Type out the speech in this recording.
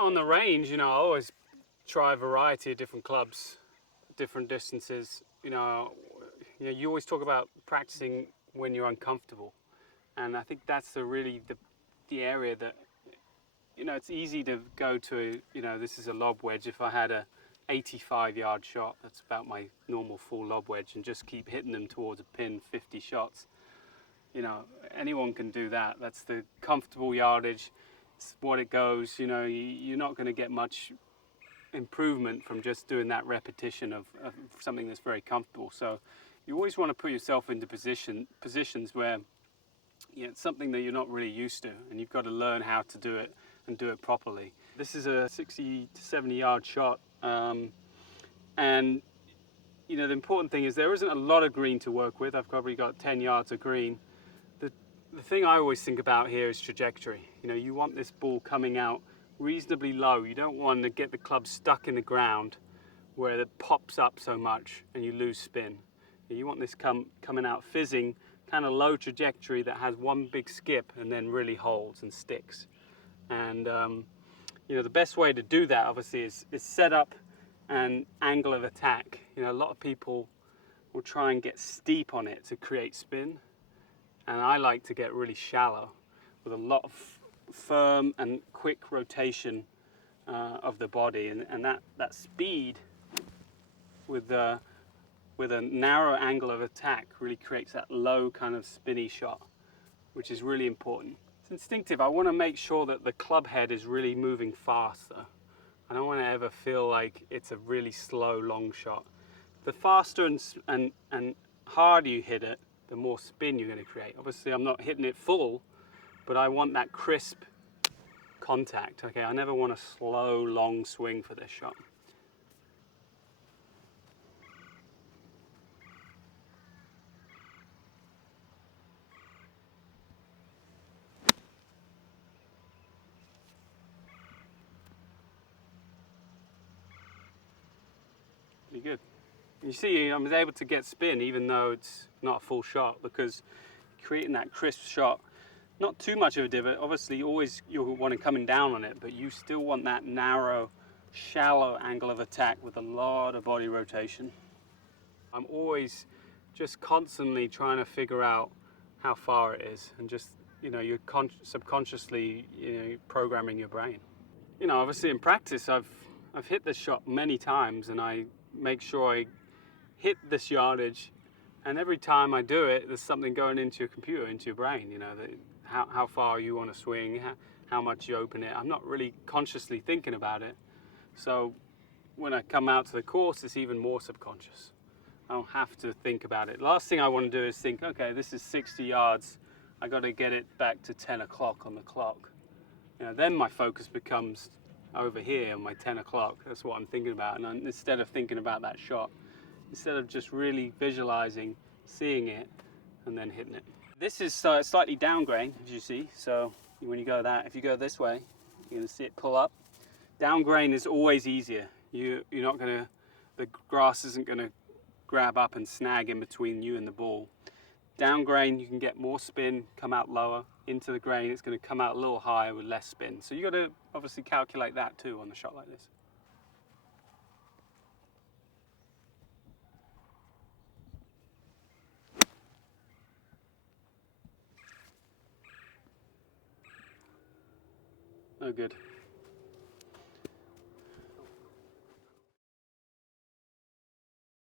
On the range, I always try a variety of different clubs, different distances. You always talk about practicing when you're uncomfortable, and I think that's the area that it's easy to go to. This is a lob wedge. If I had a 85-yard shot, that's about my normal full lob wedge, and just keep hitting them towards a pin, 50 shots. Anyone can do that. That's the comfortable yardage. It's what it goes. You're not going to get much improvement from just doing that repetition of something that's very comfortable. So you always want to put yourself into positions where it's something that you're not really used to, and you've got to learn how to do it and do it properly. This is a 60 to 70-yard shot, and the important thing is there isn't a lot of green to work with. I've probably got 10 yards of green. The thing I always think about here is trajectory. You want this ball coming out reasonably low. You don't want to get the club stuck in the ground where it pops up so much and you lose spin. You want this coming out fizzing, kind of low trajectory that has one big skip and then really holds and sticks. And the best way to do that obviously is set up and angle of attack. A lot of people will try and get steep on it to create spin, and I like to get really shallow with a lot of firm and quick rotation of the body, and that speed with a narrow angle of attack really creates that low kind of spinny shot, which is really important. It's instinctive. I want to make sure that the club head is really moving faster. I don't want to ever feel like it's a really slow, long shot. The faster and harder you hit it, the more spin you're going to create. Obviously, I'm not hitting it full, but I want that crisp contact. Okay, I never want a slow, long swing for this shot. Pretty good. You see, I was able to get spin even though it's not a full shot, because creating that crisp shot, not too much of a divot. Obviously, always you'll want it coming down on it, but you still want that narrow, shallow angle of attack with a lot of body rotation. I'm always just constantly trying to figure out how far it is, and just you're subconsciously programming your brain. Obviously in practice, I've hit this shot many times, and I make sure I hit this yardage, and every time I do it, there's something going into your computer, into your brain. How far you want to swing, how much you open it. I'm not really consciously thinking about it, so when I come out to the course, it's even more subconscious. I don't have to think about it. Last thing I want to do is think, okay, this is 60 yards. I got to get it back to 10 o'clock on the clock. Then my focus becomes over here on my 10 o'clock. That's what I'm thinking about. And instead of thinking about that shot, instead of just really visualizing, seeing it, and then hitting it. This is slightly down grain, as you see. So when you go if you go this way, you're going to see it pull up. Down grain is always easier. You're not going to, the grass isn't going to grab up and snag in between you and the ball. Down grain, you can get more spin, come out lower. Into the grain, it's going to come out a little higher with less spin. So you got to obviously calculate that too on a shot like this. Oh, good.